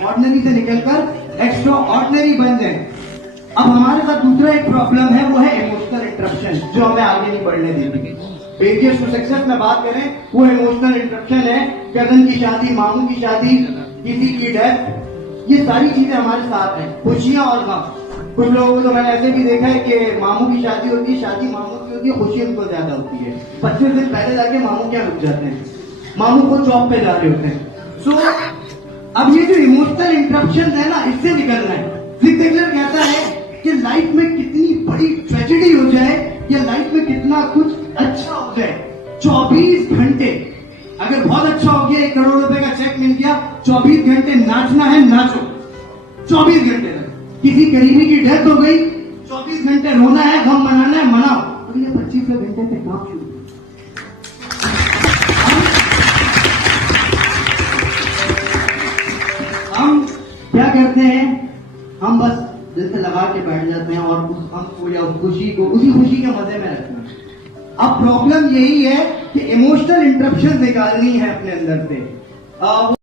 Ordinary से निकलकर extra ordinary बन जाए। अब हमारे साथ दूसरा एक प्रॉब्लम है, वो है इमोशनल इंटरप्शन, जो हमें आगे नहीं बढ़ने देती। फेलियर्स टू सक्सेस में बात करें, वो इमोशनल इंटरप्शन है। कजन की शादी, मामू की शादी, किसी की डेथ, ये सारी चीजें हमारे साथ हैं। खुशियां और गम। कुछ लोगों को तो मैंने ऐसे भी देखा है कि मामू की शादी होती है, शादी मामू की होती है, खुशी उनको ज्यादा होती है। 25 दिन पहले जाके मामू क्या रुक जाते हैं, मामू को जॉब पे जा रहे होते हैं। सो अब ये जो इमोशनल इंटरप्शन है ना, इससे निकलना है। जिग ज़िगलर कहता है कि लाइफ में कितनी बड़ी ट्रेजेडी हो जाए या लाइफ में कितना कुछ अच्छा हो जाए, 24 घंटे अगर बहुत अच्छा हो गया, 1 करोड़ रुपए का चेक मिल गया, 24 घंटे नाचना है, नाचो 24 घंटे तक। किसी करीबी की डेथ हो गई, 24 घंटे रोना है, गम मनाना है, मनाओ। और ये 25वें घंटे पे काम शुरू। हम क्या करते हैं, हम बस दिल से लगा के बैठ जाते हैं और उस हम को या उस खुशी को, उसी खुशी के मजे में रखना है। अब प्रॉब्लम यही है कि इमोशनल इंटरप्शन निकालनी है अपने अंदर से।